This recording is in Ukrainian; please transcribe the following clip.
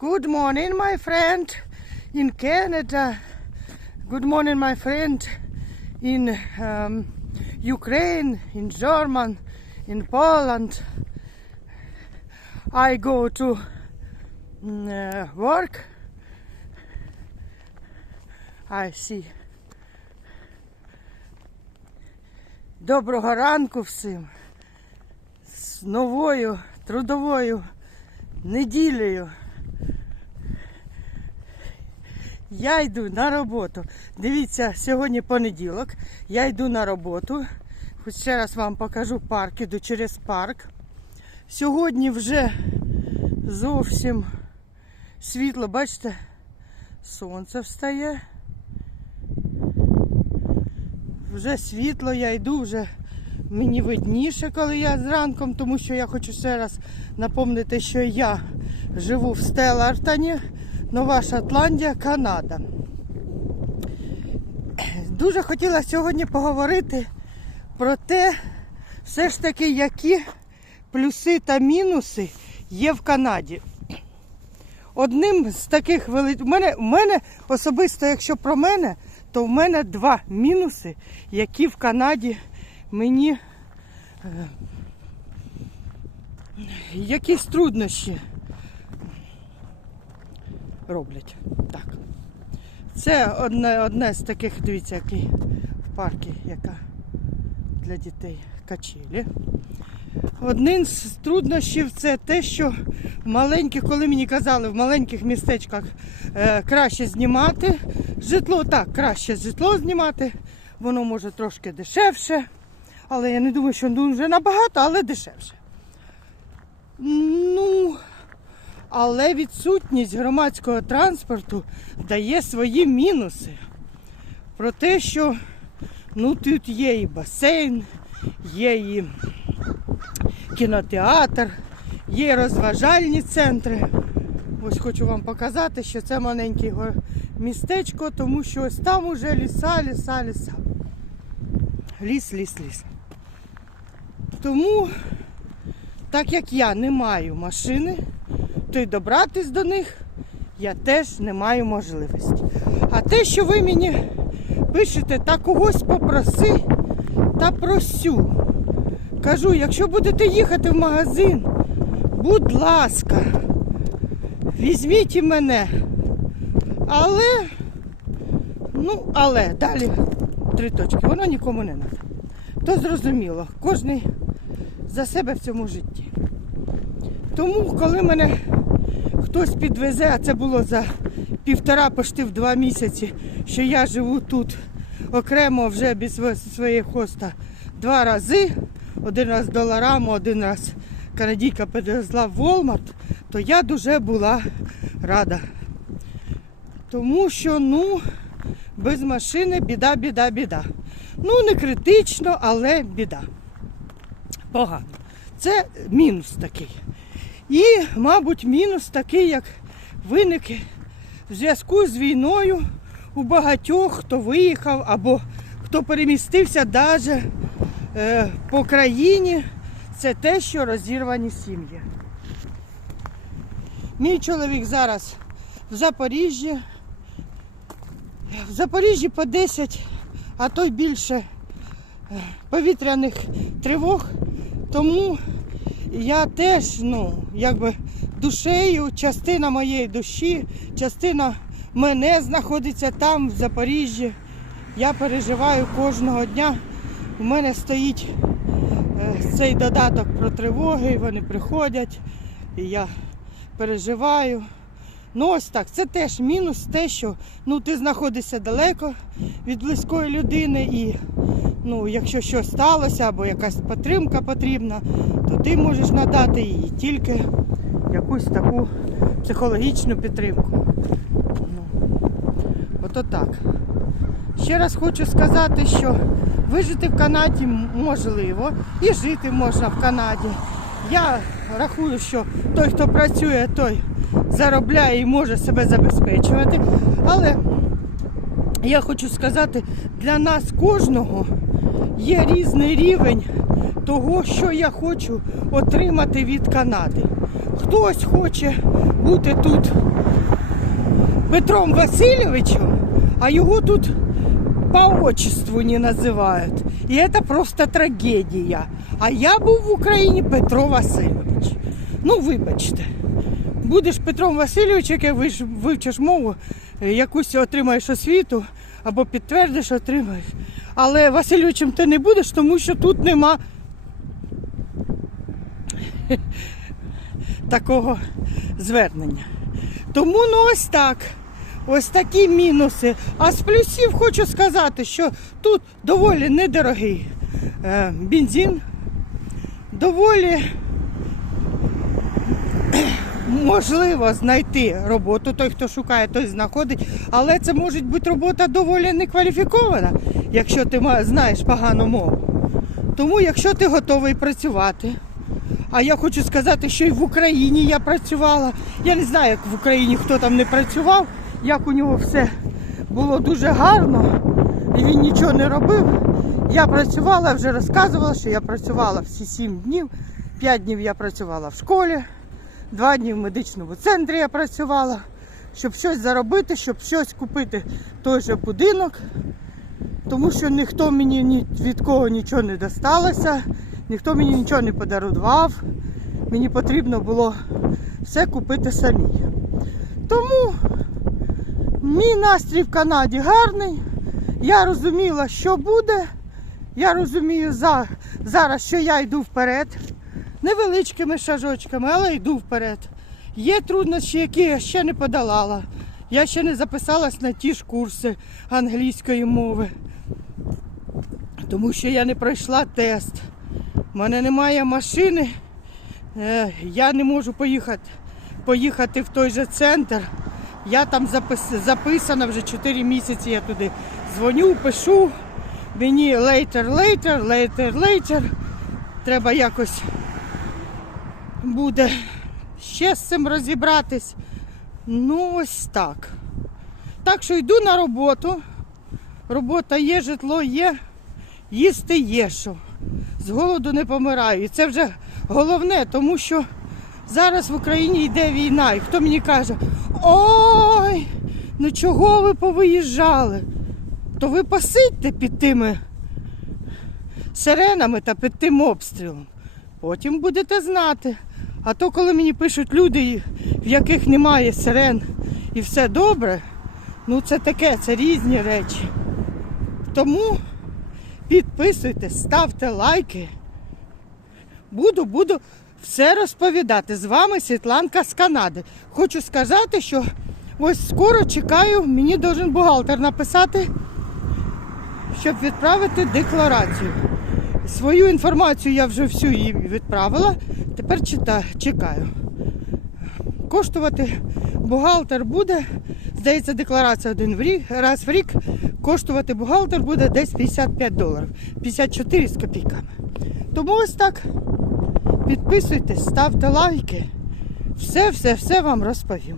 Good morning, my friend in Canada. Good morning, my friend in um, Ukraine, in German, in Poland. I go to mm, uh, work. I see. Доброго ранку всім з новою трудовою неділею. Я йду на роботу. Дивіться, сьогодні понеділок. Я йду на роботу. Хоч ще раз вам покажу парк, іду через парк. Сьогодні вже зовсім світло, бачите, сонце встає. Вже світло, я йду, вже мені видніше, коли я зранком, тому що я хочу ще раз напомнити, що я живу в Стелартоні, Нова Шотландія, Канада. Дуже хотіла сьогодні поговорити про те, все ж таки, які плюси та мінуси є в Канаді. Одним з таких великих, у мене, у мене особисто, якщо про мене, то в мене два мінуси, які в Канаді мені е, якісь труднощі роблять. Так. Це одне, одне з таких, дивіться, який в парку, яка для дітей качелі. Один з труднощів це те, що в маленьких, коли мені казали, в маленьких містечках е, краще знімати житло, так, краще житло знімати, воно може трошки дешевше, але я не думаю, що дуже набагато, але дешевше. Ну, але відсутність громадського транспорту дає свої мінуси. Про те, що ну, тут є і басейн, є і кінотеатр, є розважальні центри. Ось хочу вам показати, що це маленьке містечко, тому що ось там уже ліса, ліса, ліса. Ліс, ліс, ліс. Тому, так як я не маю машини, то й добратись до них я теж не маю можливості. А те, що ви мені пишете та когось попроси та просю. Кажу, якщо будете їхати в магазин, будь ласка, візьміть і мене. Але, ну, але далі три точки, воно нікому не треба. То зрозуміло, кожен за себе в цьому житті. Тому, коли мене хтось підвезе, а це було за півтора, почти в два місяці, що я живу тут окремо вже без своєї хоста два рази, один раз доларами, один раз канадійка підвезла в Walmart, то я дуже була рада. Тому що, ну, без машини біда, біда, біда. Ну, не критично, але біда. Погано. Це мінус такий. І, мабуть, мінус такий, як виник в зв'язку з війною у багатьох, хто виїхав або хто перемістився навіть е, по країні, це те, що розірвані сім'ї. Мій чоловік зараз в Запоріжжі. В Запоріжжі по 10, а то й більше е, повітряних тривог. Тому я теж, ну, якби душею, частина моєї душі, частина мене знаходиться там, в Запоріжжі. Я переживаю кожного дня. У мене стоїть е, цей додаток про тривоги, вони приходять, і я переживаю. Ну ось так, це теж мінус те, що ну, ти знаходишся далеко від близької людини, і ну, якщо щось сталося або якась підтримка потрібна, ти можеш надати їй тільки якусь таку психологічну підтримку. Ну, ото так. Ще раз хочу сказати, що вижити в Канаді можливо і жити можна в Канаді. Я рахую, що той, хто працює, той заробляє і може себе забезпечувати. Але я хочу сказати, для нас кожного є різний рівень того, що я хочу отримати від Канади. хтось хоче бути тут Петром Васильовичем, а його тут по отчеству не називають. І це просто трагедія. А я був в Україні Петро Васильович. Ну, вибачте. Будеш Петром Васильовичем, як вивчиш мову, якусь отримаєш освіту або підтвердиш, отримаєш. Але Васильовичем ти не будеш, тому що тут нема такого звернення. Тому ну ось так. Ось такі мінуси. А з плюсів хочу сказати, що тут доволі недорогий е, бензин, доволі можливо знайти роботу. Той, хто шукає, той знаходить. Але це може бути робота доволі некваліфікована, якщо ти знаєш погану мову. Тому, якщо ти готовий працювати, а я хочу сказати, що і в Україні я працювала. Я не знаю, як в Україні хто там не працював, як у нього все було дуже гарно, і він нічого не робив. Я працювала, вже розказувала, що я працювала всі сім днів. П'ять днів я працювала в школі, два дні в медичному центрі я працювала, щоб щось заробити, щоб щось купити той же будинок. Тому що ніхто мені ні від кого нічого не досталося, ніхто мені нічого не подарував. Мені потрібно було все купити самій. Тому мій настрій в Канаді гарний. Я розуміла, що буде. Я розумію за, зараз, що я йду вперед. Невеличкими шажочками, але йду вперед. Є труднощі, які я ще не подолала. Я ще не записалась на ті ж курси англійської мови тому що я не пройшла тест. У мене немає машини, е, я не можу поїхати, поїхати в той же центр. Я там запис- записана вже 4 місяці, я туди дзвоню, пишу. Мені later, later, later, later. Треба якось буде ще з цим розібратись. Ну, ось так. Так що йду на роботу. Робота є, житло є, їсти є що. З голоду не помираю. І це вже головне, тому що зараз в Україні йде війна. І хто мені каже, ой, ну чого ви повиїжджали? То ви посидьте під тими сиренами та під тим обстрілом. Потім будете знати. А то, коли мені пишуть люди, в яких немає сирен і все добре, ну це таке, це різні речі. Тому підписуйтесь, ставте лайки. Буду, буду все розповідати. З вами Світланка з Канади. Хочу сказати, що ось скоро чекаю, мені должен бухгалтер написати, щоб відправити декларацію. Свою інформацію я вже всю їй відправила. Тепер чекаю. Коштувати бухгалтер буде, здається, декларація один в рік, раз в рік. Коштувати бухгалтер буде десь 55 доларів. 54 з копійками. Тому ось так. Підписуйтесь, ставте лайки. Все, все, все вам розповім.